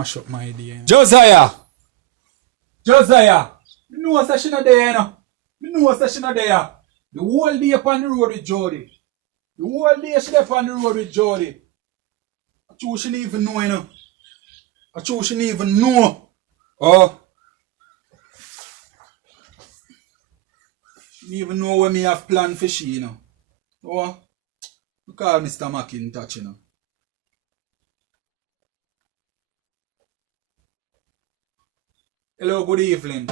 mash up my day. You know. Josiah! Josiah! Me know that she not there, you know. Me know that she not there. The whole day upon the road with Jody. The whole day she there upon the road with Jody. I choose she didn't even know, you know. I choose she didn't even know. Oh. She didn't even know what me have planned for she, you know. Oh. I call Mr. McIntosh, you know. Hello, good evening.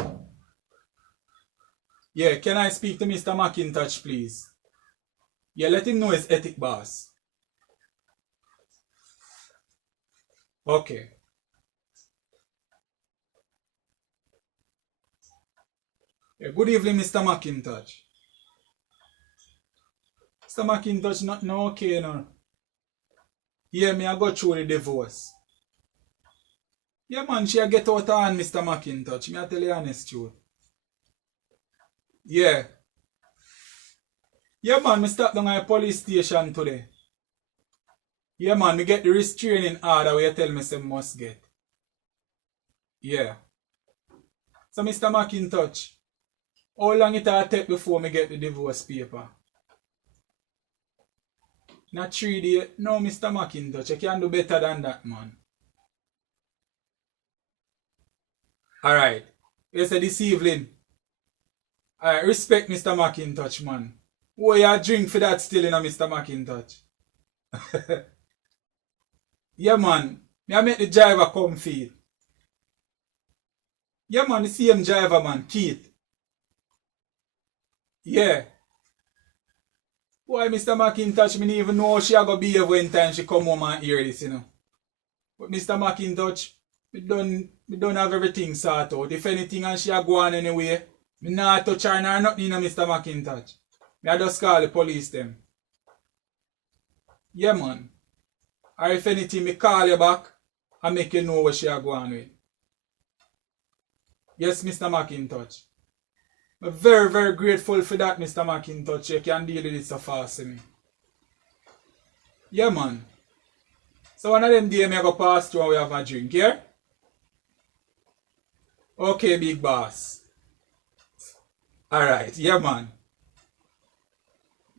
Yeah, can I speak to Mr. McIntosh, please? Yeah, let him know his ethic boss. Okay. Yeah, good evening, Mr. McIntosh. Mr. McIntosh, not no okay, you know. Yeah, me I go through the divorce. Yeah, man, she a get out of hand, Mr. McIntosh. Me I tell you honest truth. Yeah. Yeah, man, me stop down at the police station today. Yeah, man, me get the restraining order where you tell me say must get. Yeah. So, Mr. McIntosh, how long it will take before me get the divorce paper? Not 3 days. No, Mr. McIntosh, you can do better than that, man. Alright. You say this evening. Alright, respect Mr. McIntosh, man. Oh, you drink for that still, you know, Mr. McIntosh. Yeah, man. Me I make the driver come feed. Yeah, man, the same driver, man, Keith. Yeah. Why, Mr. McIntosh, me didn't even know how she a go behave when time she come home and hear this, you know. But Mr. McIntosh, me don't have everything sorted out. If anything and she a go on anyway, me not touch her nor nothing, you know, Mr. McIntosh. Me I just call the police them. Yeah, man. Or if anything, me call you back and make you know what she a go on with. Yes, Mr. McIntosh. I'm very, very grateful for that, Mr. McIntosh. You can deal with it so fast, me. Yeah, man. So one of them days, I go pass through and we have a drink, yeah? Okay, big boss. Alright, yeah, man.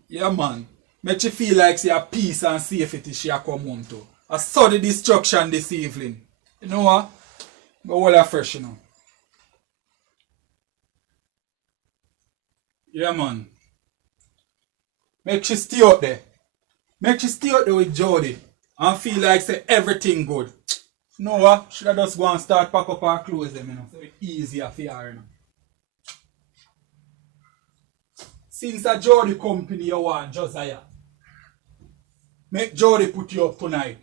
Yeah, man. Make you feel like she have peace and safety she a come home to. I saw the destruction this evening. You know what? Go all that fresh, you know. Yeah, man. Make she stay out there. Make she stay out there with Jody. And feel like say everything good. You know what? Should I just go and start pack up her clothes them, you know. So it's easier for her, you know. Since a Jody company you want, Josiah. Make Jody put you up tonight.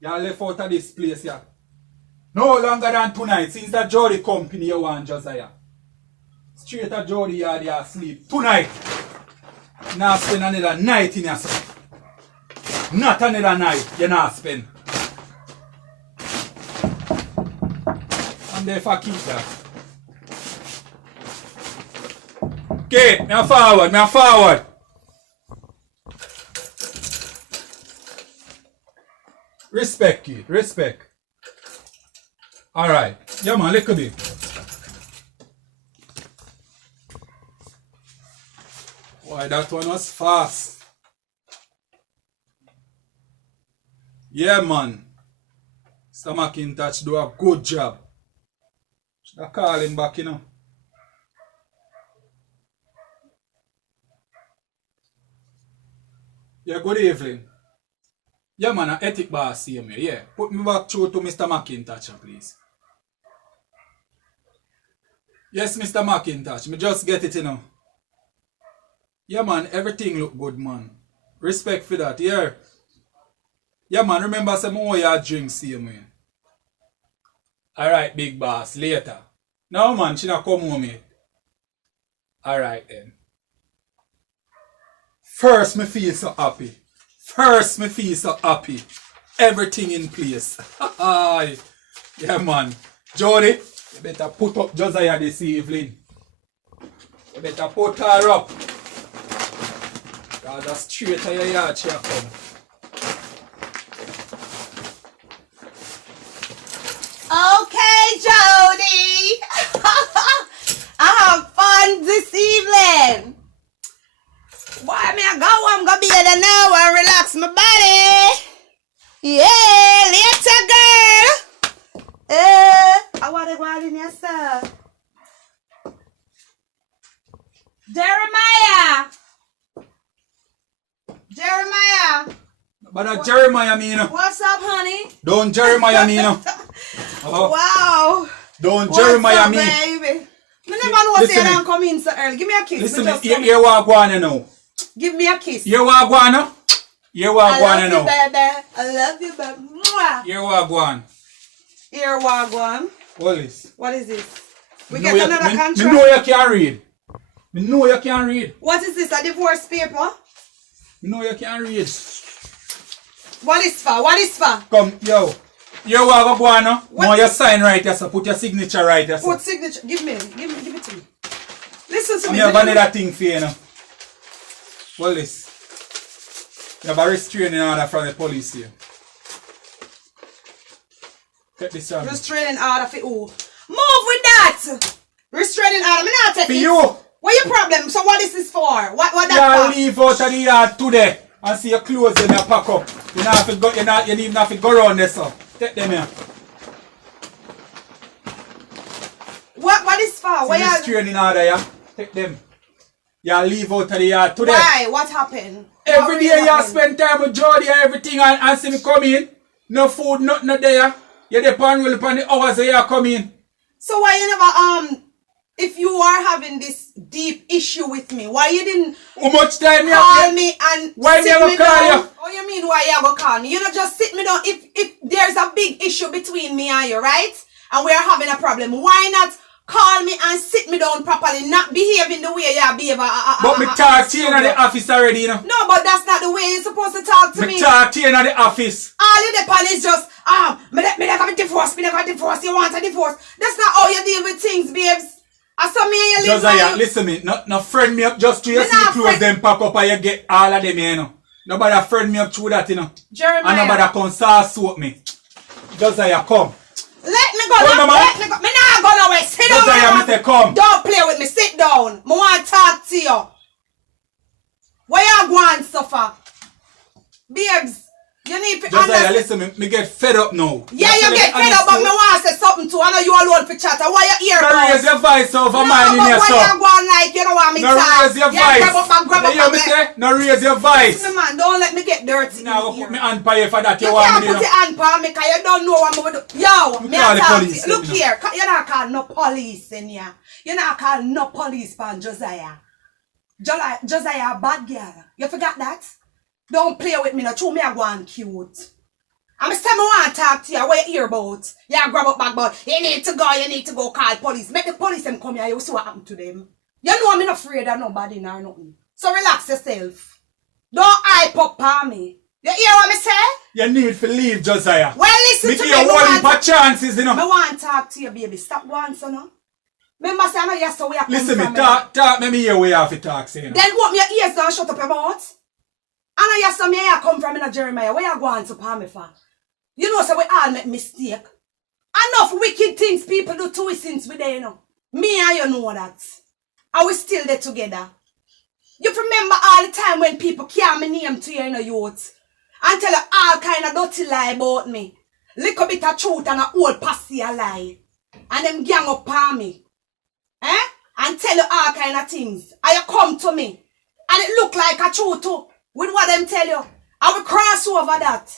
You left out of this place here. No longer than tonight. Since a Jody company you want, Josiah. Straight to Jody yard you sleep. Tonight. Now spend another night in yourself. Not another night you not spend. And therefore keep that. Okay, now forward, now forward. Respect it, respect. Alright. Yeah man, look at it. Why that one was fast. Yeah man. Mr. McIntosh do a good job. Should I call him back, you know? Yeah, good evening. Yeah, man, an ethic boss see me. Yeah, put me back through to Mr. McIntosh, please. Yes, Mr. McIntosh, me just get it, you know. Yeah, man, everything look good, man. Respect for that, yeah. Yeah, man, remember some more your drink, see me. Alright, big boss, later. No, man, she not come home yet. Alright, then. First, me feel so happy. First, me feel so happy. Everything in place. Yeah, man. Jody, you better put up Josiah this evening. You better put her up. Because that's straight to your yard she come. calling you, sir. Jeremiah! Jeremiah! But Jeremiah mean. What's up, honey? Don't Jeremiah mean. Wow. Don't What's Jeremiah up, mean. baby? I never know what you don't come in so early. Give me a kiss. Listen, here what go on now. Give me a kiss. Here what go on now. Here what go on now. I love you, baby. Here what go on. Here what go on. What is? What is this? We get another contract. Me know you can't read. Me know you can't read. What is this? A divorce paper? Me know you can't read. What is for? What is for? Come, yo. Here what go on now. Now you sign right here, so put your signature right here. Put signature. Give it to me. Listen to me. I have another thing for you now. What is? You have a restraining order from the police here. Take this on. Restraining order for who? Move with that! Restraining order. Me not take for it. you! What your problem? So what is this for? What that for? You leave out of the yard today and see your clothes in your pack up. You don't have to go, you don't even have to go around there, so. Take them here. What is for? See the restraining order, yeah? Take them. You leave out of the yard today. Why? What happened? Every day you spend time with Jody and everything and see me come in. No food, nothing not there. You're the pan roll upon the hours that you come in. So why you never if you are having this deep issue with me, why you didn't how much time you call me and why sit me me call down? you? Oh, you mean why you go call me? You don't just sit me down if there's a big issue between me and you, right? And we are having a problem. Why not call me and sit me down properly, not behaving the way you behave? But me talk to you in the office already, you know. No, but that's not the way you're supposed to talk to me. Me talk to you in the office. All you depend is just, me never divorce, you want a divorce. That's not how you deal with things, babes. I saw me and you live Josiah, listen me, no friend me up just to you see the clothes them pack up and you get all of them, you know. Nobody friend me up through that, you know. Jeremiah. And nobody come sauce soap me. Josiah, come. Let me go. Let me go. Me not go nowhere. Sit down. Josiah, me say come. Don't play with me. Sit down. Me want to talk to you. Where you going, suffer? Babes, you need to Josiah, listen, me get fed up now. Yeah, you get fed up, but me want to say something too. I know you alone for chatter. Why you here? Don't raise your voice over mine in your son. son. Why you going like you don't want me to talk? No raise your voice. Grab up, me say? No raise your voice. Listen, man, don't let me get dirty. Now put me hand by you for that. You can't put your hand by me because you don't know what I'm going to do. Yo, me call the talk police. to you. Look here, you're not calling no police in here. You're not calling no police for Josiah. Josiah a bad girl. You forgot that? Don't play with me now. True, me a go on cute. I'm still want to talk to you. What you hear about? Yeah, grab up back, but you need to go call police. Make the police them come here. You see what happened to them. You know I'm not afraid of nobody nor nothing. So relax yourself. Don't hype up on me. You hear what me say? You need to leave, Josiah. Well, listen to me. Me give you one for chances, you know. I want to talk to you, baby. Stop going, so now. Remember, say I know you so we are listen, me talk me hear where you have to talk, say, you know. Then open your ears down, shut up your mouth. I know you so me here come from in Jeremiah. Where you going to palm me for? You know, so we all make mistake. Enough wicked things people do to us since we there, you know. Me and you know that. And we still there together. You remember all the time when people carry my name to you, you know, youth. And tell you all kind of dirty lie about me. Little bit of truth and a old passy a lie. And them gang up on me. And tell you all kind of things. And you come to me. And it look like a truth too. With what them tell you. I will cross over that.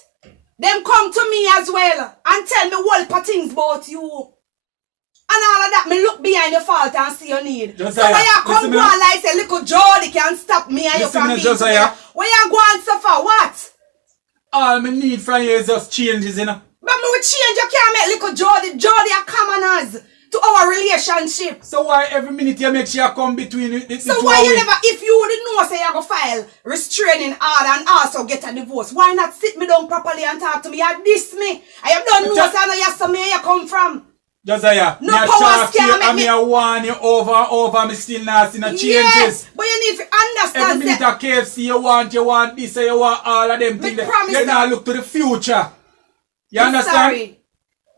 Them come to me as well and tell me whole things about you. And all of that, me look behind your fault and see your need. Josiah, so when you come go on like say, little Jody can stop me and you from being together. When you go on suffer, what? All me need from you is just changes, you know. But me will change, you can't make little Jody. Jody are commoners to our relationship. So why every minute you make sure you come between the so why you never, if you wouldn't know say you go file restraining order and also get a divorce, why not sit me down properly and talk to me? You diss me. I don't know say I know you so me you come from. Josiah, no power scam and me I warn you over and over, me still not see no changes. Yes, but you need to understand. Every minute at KFC you want this, you want all of them things. You now look to the future. You understand? Sorry.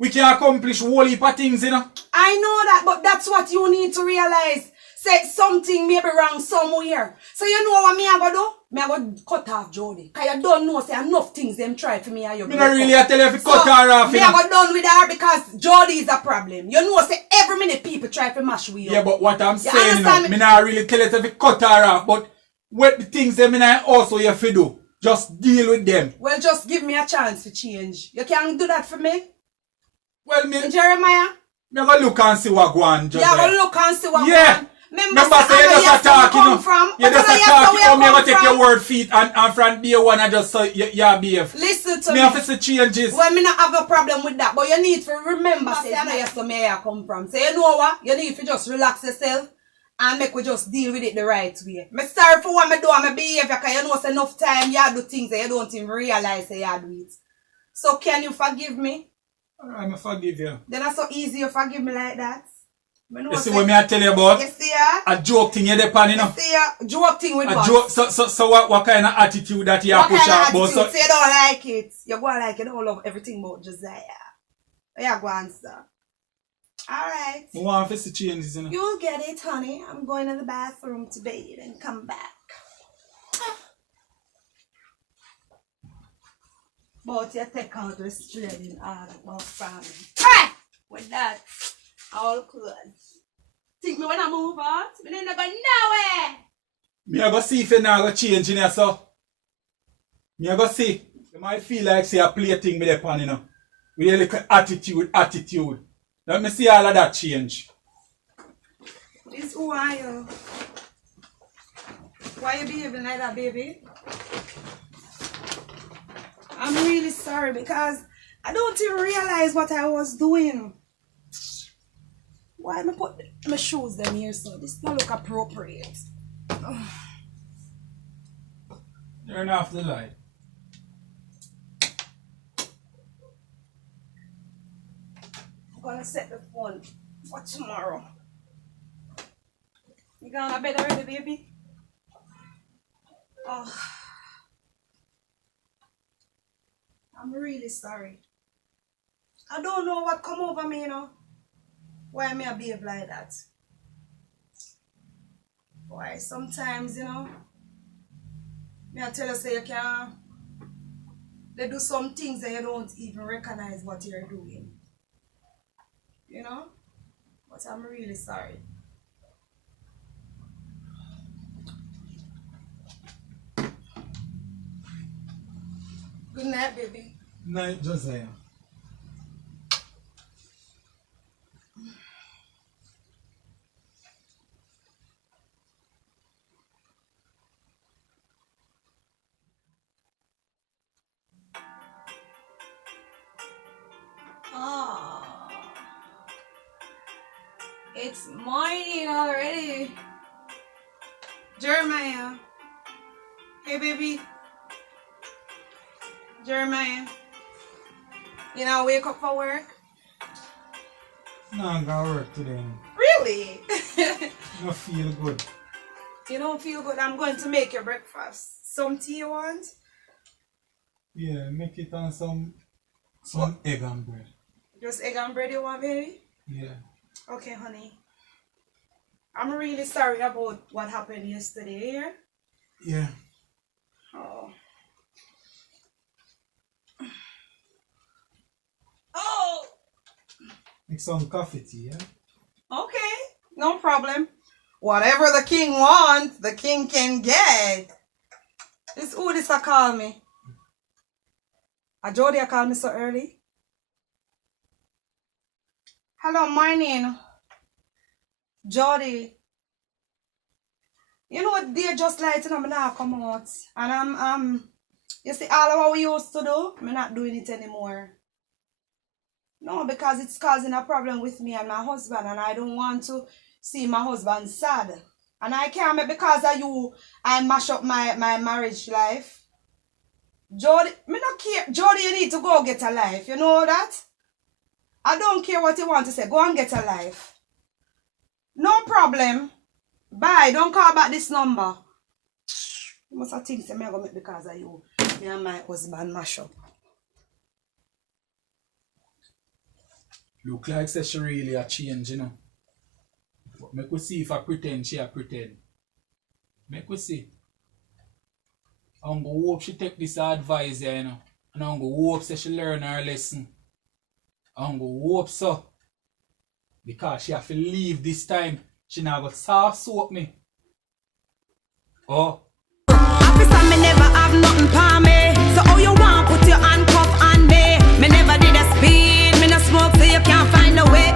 We can accomplish whole heap of things, you know. I know that, but that's what you need to realize. say something maybe wrong somewhere. So you know what me I go do? Me I go cut off Jody. Cause you don't know say enough things them try for me and you. Me not really tell you if you cut her off. Me I go done with her because Jody is a problem. You know say every minute people try to mash with you. Yeah, but what I'm saying me not really tell you if you cut her off, but what the things them me not also you have to do. Just deal with them. Well, just give me a chance to change. You can't do that for me. Well, me Jeremiah. Me go look and see what go on. Yeah, go look and see what go on. Remember say you just attack, you know. You just attack, you me go take your word feet and from day one and just say you behave. Listen to me. Me have to see changes. Well, me not have a problem with that, but you need to remember say I know you some where you come from. So you know what? You need to just relax yourself and make we just deal with it the right way. Me sorry for what me do and my behavior because you know it's enough time you do things that you don't even realize that you do it. So can you forgive me? I'm forgive you. Then it's so easy you forgive me like that. You see what me I tell you about? You see ya? A joke thing you depend, you know. You see ya? Joke thing with a what? Joke, so what kind of attitude that you push out? What kind of attitude? So you don't like it. You go like you don't love everything about Josiah. Yeah, go answer. Alright. I want to see changes, you know. You'll get it, honey. I'm going to the bathroom to bathe and come back. But you take out restraining order about farming. Hey! With that, all good. Think me when I move out? Me ain't go nowhere. Me I go see if you now go change in here, so. Me I go see. You might feel like say a play thing with the pan, you know. With a little attitude. Let me see all of that change. This who are you? Why you behaving like that, baby? I'm really sorry because I don't even realize what I was doing. Why am I put my shoes them here so this don't look appropriate? Turn off the light. I'm gonna set the phone for tomorrow. You going to bed already, baby? Oh. I'm really sorry. I don't know what come over me, you know. Why me I behave like that? Why sometimes, you know, me I tell you say you can they do some things that you don't even recognize what you're doing. You know? But I'm really sorry. Good night, baby. Night, Josiah. Oh, it's morning already. Jeremiah. Hey, baby. Jeremiah. You know, wake up for work? No, I'm gonna work today. Really? I feel good. You don't feel good? I'm going to make your breakfast. Some tea you want? Yeah, make it on some egg and bread. Just egg and bread you want, baby? Yeah. Okay, honey. I'm really sorry about what happened yesterday, yeah? Yeah. Oh. Oh! Make some coffee tea, yeah? Okay, no problem. Whatever the king wants, the king can get. This who this a call me? A Jody a call me so early? Hello, morning. Jody. You know what day just lighting up, I'm not come out. And you see all of what we used to do, I'm not doing it anymore. No, because it's causing a problem with me and my husband, and I don't want to see my husband sad. And I can't make because of you, I mash up my marriage life. Jody, me not care. Jody, you need to go get a life. You know that? I don't care what you want to say. Go and get a life. No problem. Bye. Don't call back this number. You must have things that I'm going to make because of you. Me and my husband mash up. Look like she really a change, you know. But make we see if I pretend she a pretend. Make we see. I'm gonna hope she take this advice here, you know. And I'm gonna hope say she learn her lesson. I'm gonna hope so. Because she have to leave this time. She not gonna sauce soap me. Oh. Officer, me never have nothing for me. So how you want put your handcuff on me? Me never did a speed, me no smoke, so you can't find a way.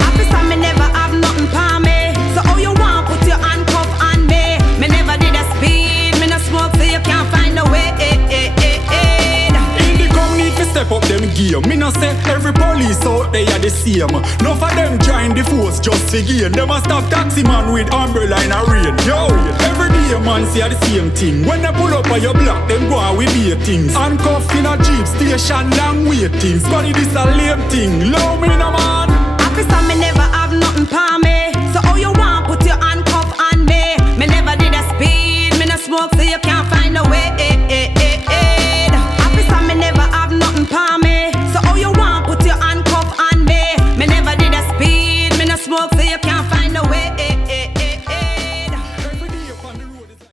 Officer, me never have nothing for me. So how you want put your handcuff on me? Me never did a speed, me no smoke, so you can't find a way. In the community fi step up them game. Me no say every police out there are the same. None of them join the force just to gain. Them a stop taxi man with umbrella in a rain. Yo, every day man say the same thing. When they pull up on your block, them go on with be things. Handcuffed in a jeep station, long waiting. Scotty this a lame thing. Low me no man. Officer, me never have nothing for